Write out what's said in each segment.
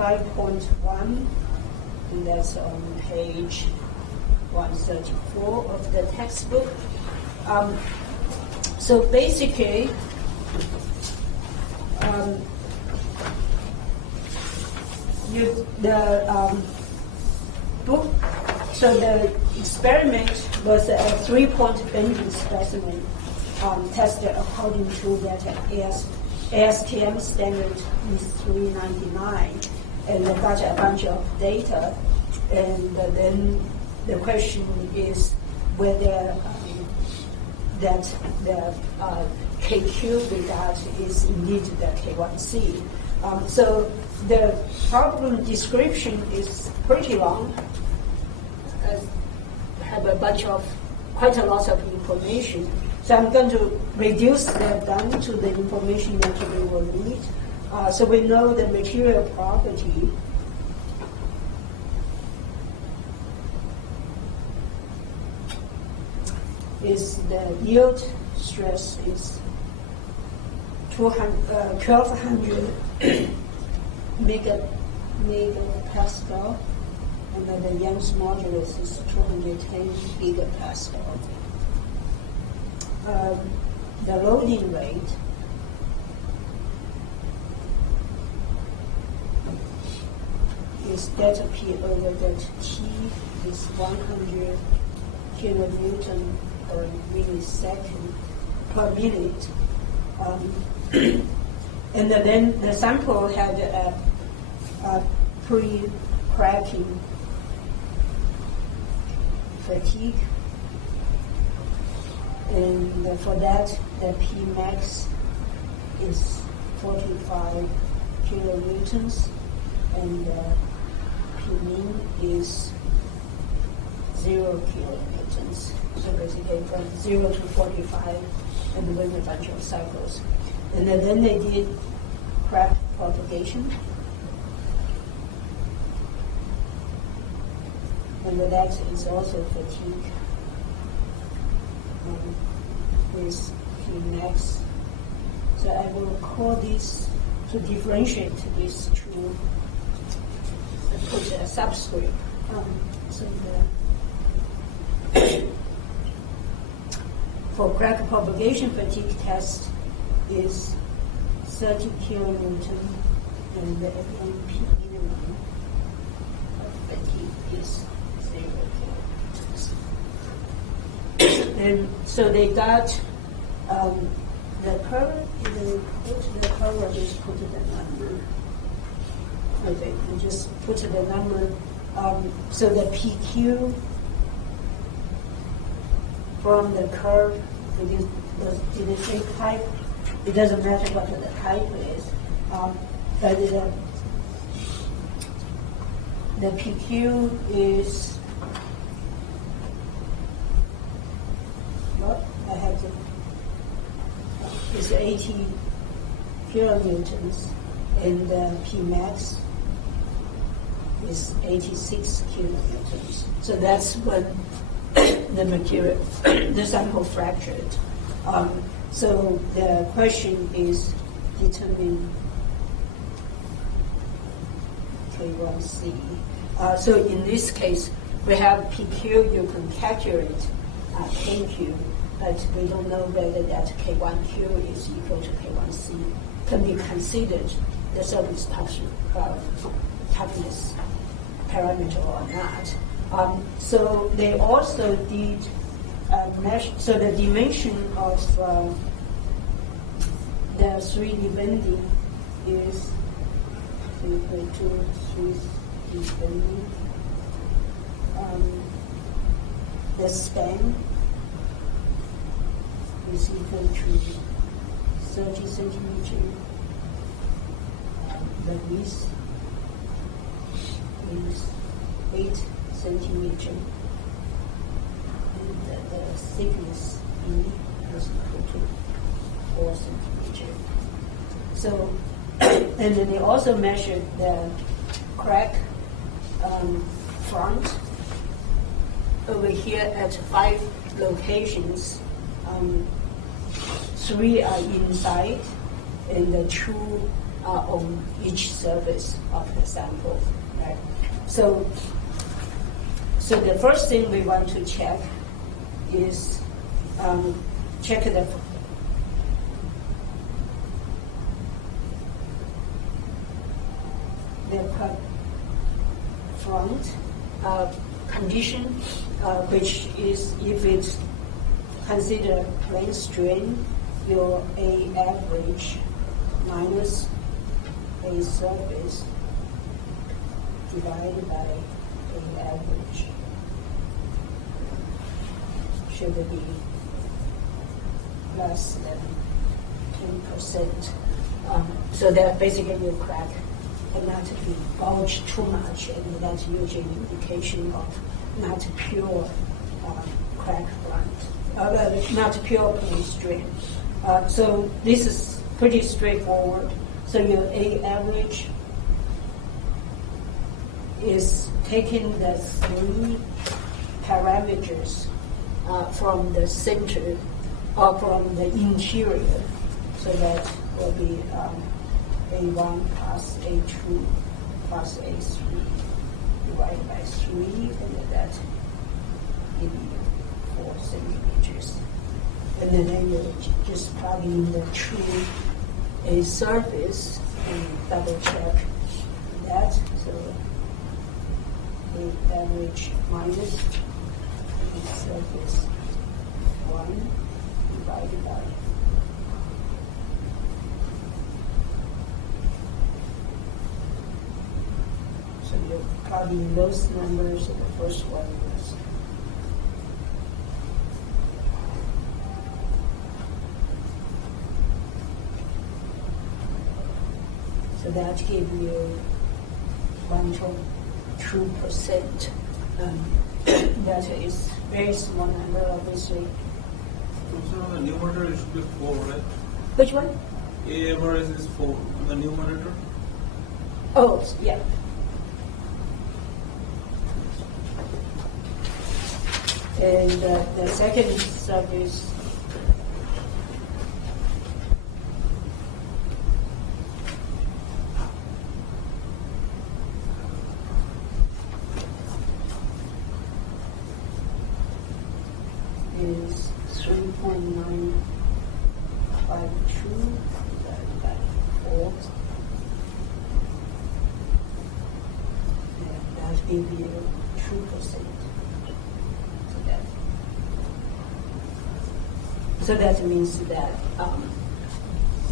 5.1, and that's on page 134 of the textbook. So basically, so the experiment was a 3-point bending specimen tested according to that ASTM standard E399, and they got a bunch of data, and then the question is whether that the KQ we got is indeed the K1C. So the problem description is pretty long. Have quite a lot of information. So I'm going to reduce that down to the information that we will need. So we know the material property is the yield stress is 1200 megapascal, and then the Young's modulus is 210 gigapascal. The loading rate is delta P over delta T is 100 kilonewton per millisecond per minute. And then the sample had a pre-cracking fatigue, and for that the Pmax is 45 kilonewtons, and Pmin is 0 kilonewtons. So basically from 0 to 45, and went a bunch of cycles. And then they did crack propagation. And that is also fatigue with Pmax. So I will call this, to differentiate these two, put a subscript. For crack propagation fatigue test is 30 kilonewton, and the FMP minimum of fatigue is 0 kilonewtons. And so they got the curve in the report. The curve, I just put the number. Okay, I just put the number. So the PQ from the curve, did it say type? It doesn't matter what the type is. But the PQ is, what? I have to, it's 80 kilonewtons, and the Pmax is 86 kilonewtons. So that's when the material, the sample fractured. So the question is determine K1C. So in this case, we have PQ, you can calculate KQ, but we don't know whether that K1Q is equal to K1C, can be considered the surface toughness parameter or not. So they also did measure, so the dimension of the 3D bending is 3.2 bending. The span is equal to 30 centimeter. The width is 8 centimeter. And the thickness E is equal to 4 centimeter. So, and then they also measured the crack front over here at 5 locations. 3 are inside, and the 2 on each surface of the sample. Right? So the first thing we want to check is check the front condition, which is if it's considered plane strain, your A average minus A surface divided by A average should be less than 10%. So that basically you crack and not to be bulged too much, and that's usually an indication of not pure crack front, not pure plane strain. So this is pretty straightforward. So your A average is taking the three parameters from the center or from the interior, so that will be A1 plus A2 plus A3 divided by 3, and that give you 4 centimeters. And then you just plug in the true A surface and double check that. So A average minus A surface 1 divided by so you plug in those numbers, and the first one is so that gives you 1.2%. That is very small number, obviously. So on the numerator it should be 4, right? Which one? A average is 4 on the numerator. Oh, yeah. And the second surface is 3.952 divided by 4. And that gives you 2%. So that means that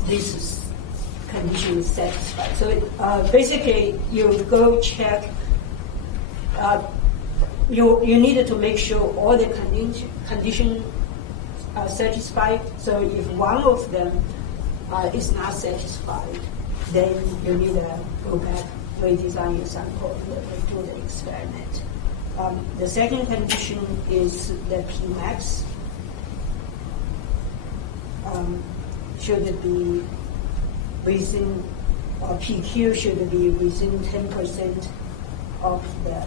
this is condition is satisfied. So basically, you go check. You needed to make sure all the conditions are satisfied. So if one of them is not satisfied, then you need to go back, redesign your sample, and do the experiment. The second condition is the Pmax. Should be within, or PQ should be within 10% of the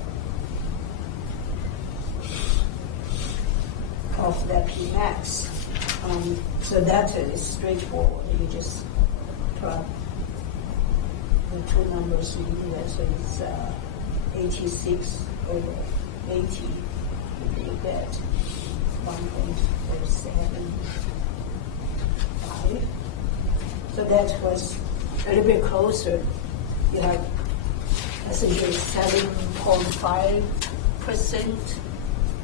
Pmax. So that is straightforward. You just plug the two numbers in there. So it's 86 over 80. You get 1.47. So that was a little bit closer. You have essentially 7.5%,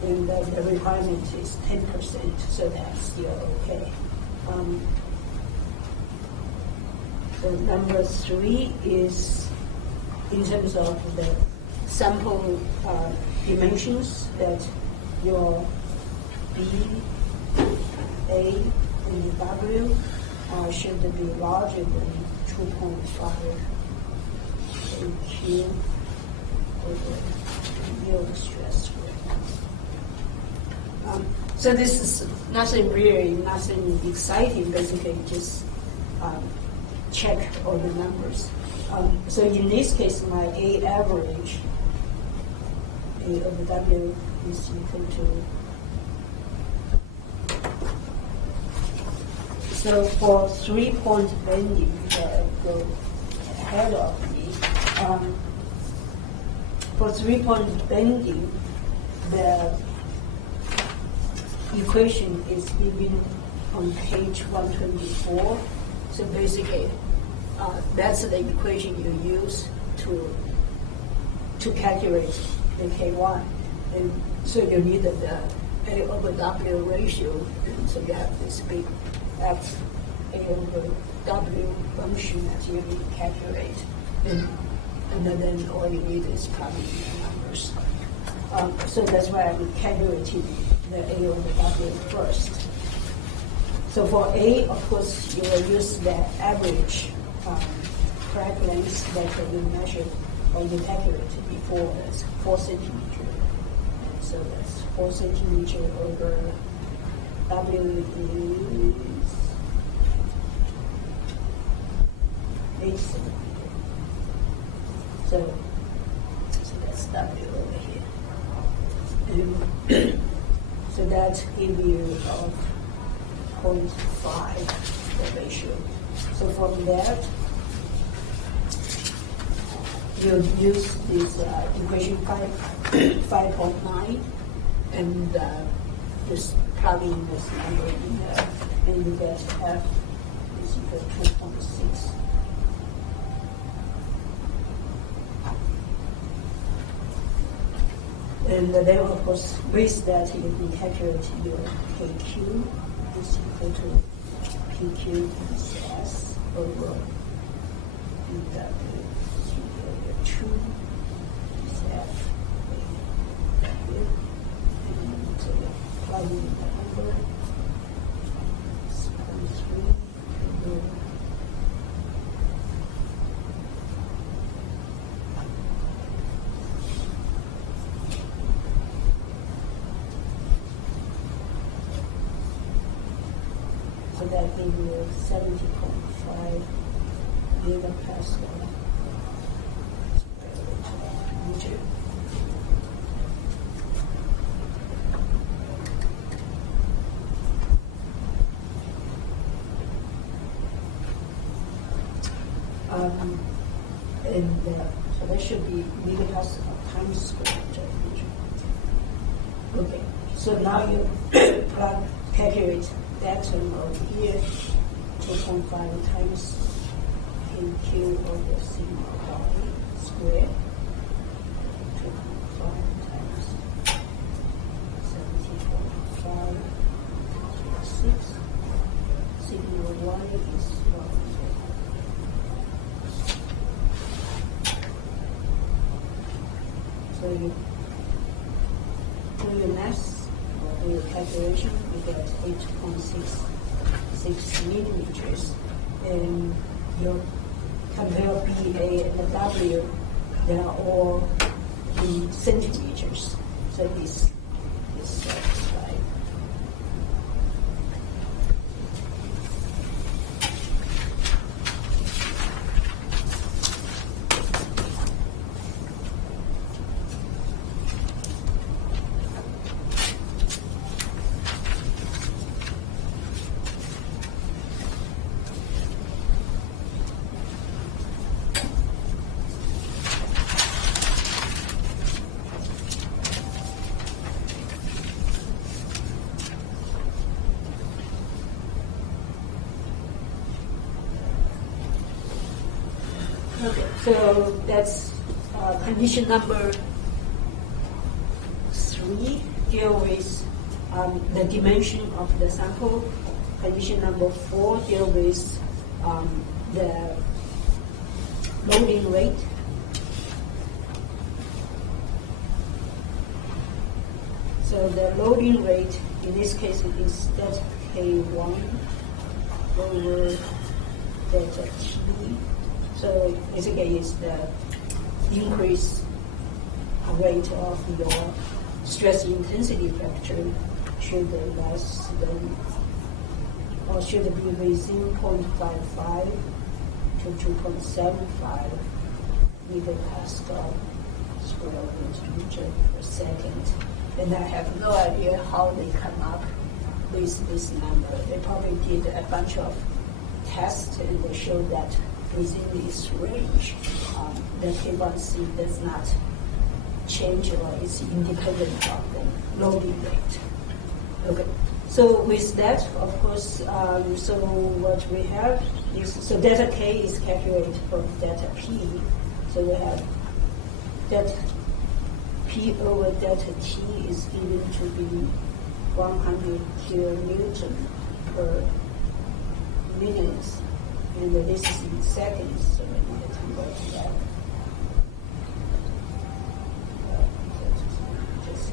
and the requirement is 10%, so that's still okay. The number 3 is in terms of the sample dimensions, that your B, A, and W should be larger than 2.5 AQ over yield stress squared. So this is nothing exciting, basically just check all the numbers. So in this case, my A average, A over W is equal to. So for 3-point bending, I go ahead of me. For 3-point bending, the equation is given on page 124. So basically, that's the equation you use to calculate the K1. And so you need the A over W ratio, and so you have this big F A over W function that you need to calculate. And then all you need is probably the numbers. So that's why I'm calculating the A over W first. So for A, of course, you will use the average crack length that you measured or you calculated before. That's 4 centimeter. And so that's 4 centimeter over W is 8 centimeter. So that's W over here. And so that gives you 0.5 the ratio. So from that, you use this equation 5.9 and just plug in this number in there, and you get F is equal to 2.6. And then, of course, with that, you can calculate your KQ is equal to PQ times S over BW. 2 is F W, and plug in the number. 6.3 over. So that gives you 70.5 gigapascal. So that should be megapascal times square temperature. Okay, so now you calculate that term over here, 2.5 times KQ over sigma y squared. 2.5 times 70.5 6. Sigma y is 1. So you do your math or do your calculation, you get 8.66 millimeters. And you compare BA and the W, they are all in centimeters. So this slide. Okay, so that's condition number 3, deal with the dimension of the sample. Condition number 4, deal with the loading rate. So the loading rate in this case is delta K1 over delta T. So basically it's the increase rate of your stress intensity factor should be less than, or should be within 0.55 to 2.75 megapascal square meter per second. And I have no idea how they come up with this number. They probably did a bunch of tests and they showed that within this range, the K1C does not change or is independent of the loading rate. Okay. So with that, of course, so what we have is, so delta K is calculated from delta P. So we have delta P over delta T is given to be 100 kilonewton per minute. And this is in seconds, so we need to convert to that. Just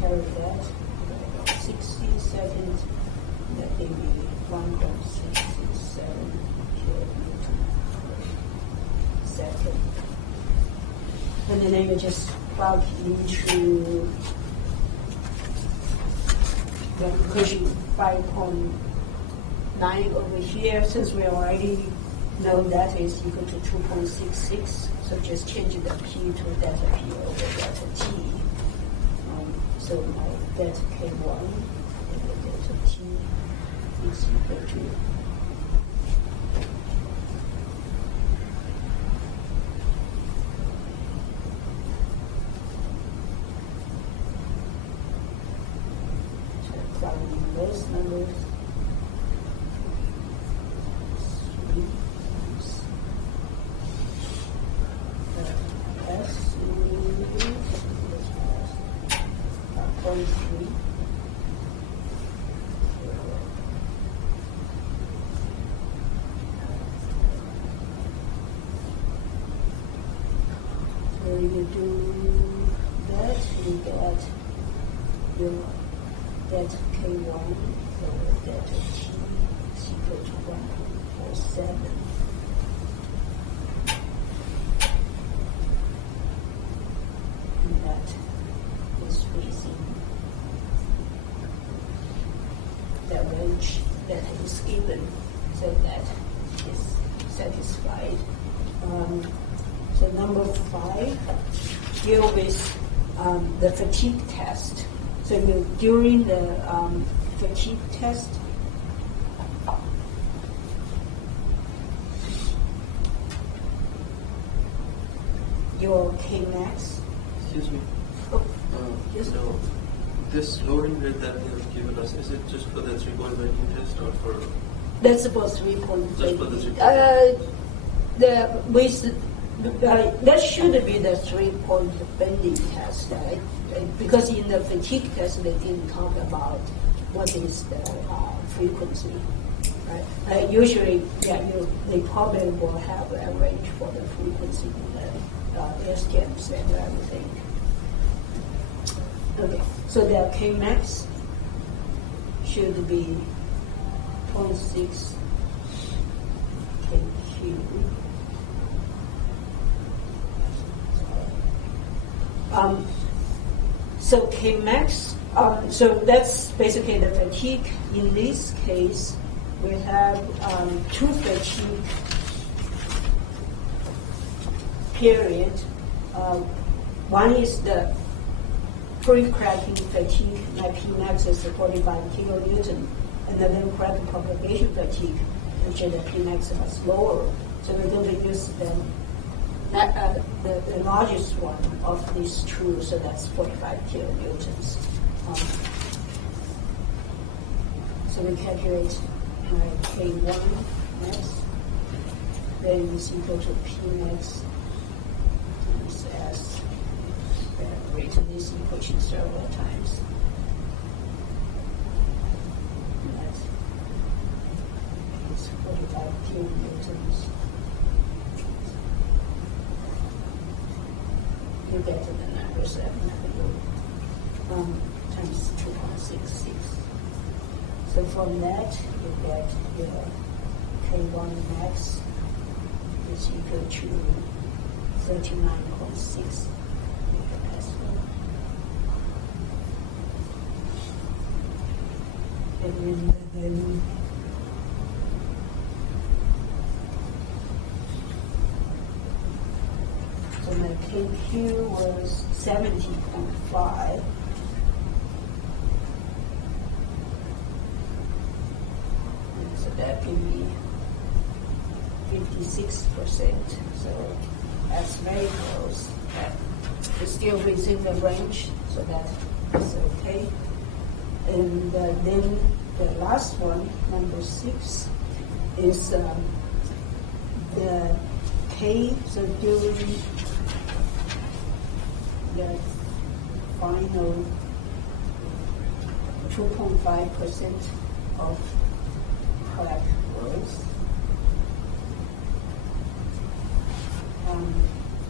carry that. 60 seconds, that will be 1.667 kilonewton per second. And then you just plug into the equation 5.9 over here, since we already know that is equal to 2.66, so just change the P to delta P over delta T. So my delta K1 and the delta T is equal to plotting those numbers. 3 times S is 0.3. So you do that, you get your delta K1 over delta T is equal to 1.47. And that is within the range that is given, so that is satisfied. So number 5, deal with the fatigue test. So during the fatigue test, your Kmax. Excuse me. Oh, yes. So this loading rate that you have given us, is it just for the 3-point bending test or for? That's for 3-point. Just for the 3-point. That should be the 3-point bending test, right? Because in the fatigue test, they didn't talk about what is the frequency, right? Usually, they probably will have a range for the frequency in the SGMs and everything. Okay, so the Kmax should be 0.6 kQ. So Kmax, so that's basically the fatigue. In this case, we have 2 fatigue period. One is the pre-cracking fatigue, my Pmax is 45 kilonewton, and then crack propagation fatigue, which the Pmax is lower. So we're going to use the largest one of these two, so that's 45 kilonewtons. So we calculate my K1 max, then is equal to Pmax times S. I've written this equation several times. That's 45 kilonewtons. You get to the numbers that times 2.66. So from that, you get your K1 max is equal to 39.6 megapascal. And then so my KQ was 70.5. So that give me 56%. So that's very close. It's still within the range, so that is okay. And then the last one, number 6, is the K. So during the final 2.5% of plaque growth,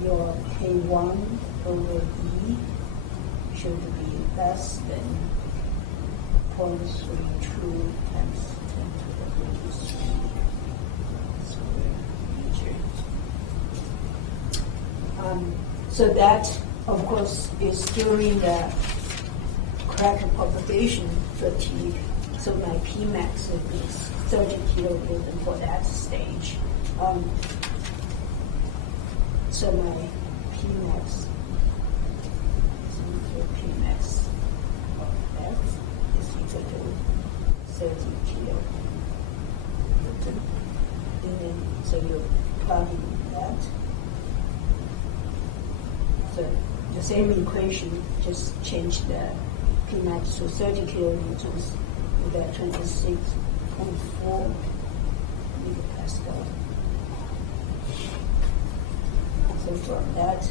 your K1 over E should be less than 0.32 times 10 to the 33 square meter. So that, of course, is during the crack propagation fatigue. So my Pmax is 30 kilonewton for that stage. So my Pmax of X is equal to 30 kilonewton. And then, so you plug in that. So the same equation, just change the Pmax to 30 kilonewtons. You get 26.4 megapascal. So from that,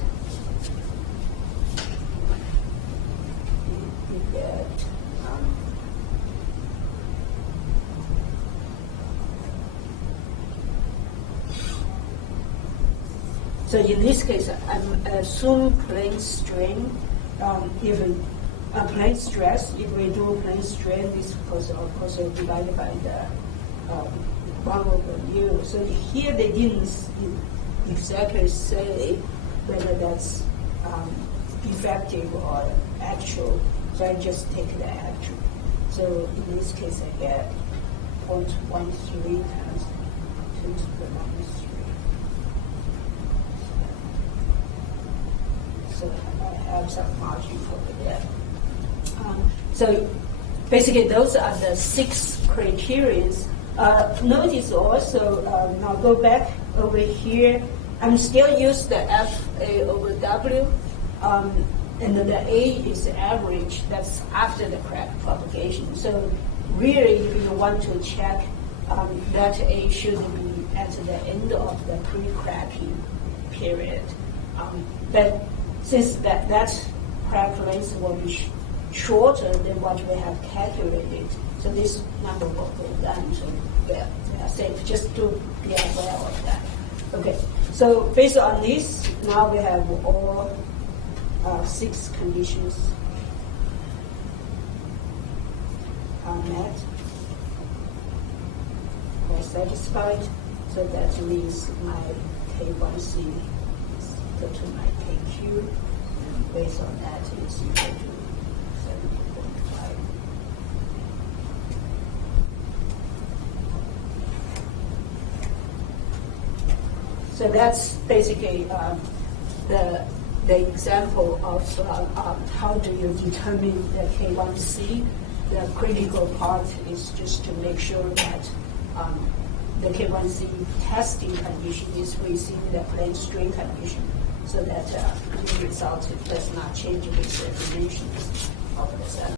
you get so in this case, I'm assume plane strain. Even plane stress, if we do plane strain, this because of course divided by the 1/u. So here they didn't exactly say whether that's effective or actual. So I just take the actual. So in this case, I get 0.13 times 10 to the minus 3. So I have some margin for that. So basically, those are the 6 criteria. Notice also, now go back over here. I'm still use the FA over W, and the A is average. That's after the crack propagation. So really, if you want to check, that A should be at the end of the pre-cracking period. But since that crack length will be shorter than what we have calculated, so this number will go down. So they are safe. Just to be aware of that. Okay. So based on this, now we have all 6 conditions are met. We're satisfied. So that means my K1C is equal to my KQ, and based on that is equal to 7.5. So that's basically the example of how do you determine the K1C. The critical part is just to make sure that the K1C testing condition is within the plane strain condition, so that the result does not change with the dimensions of the cell.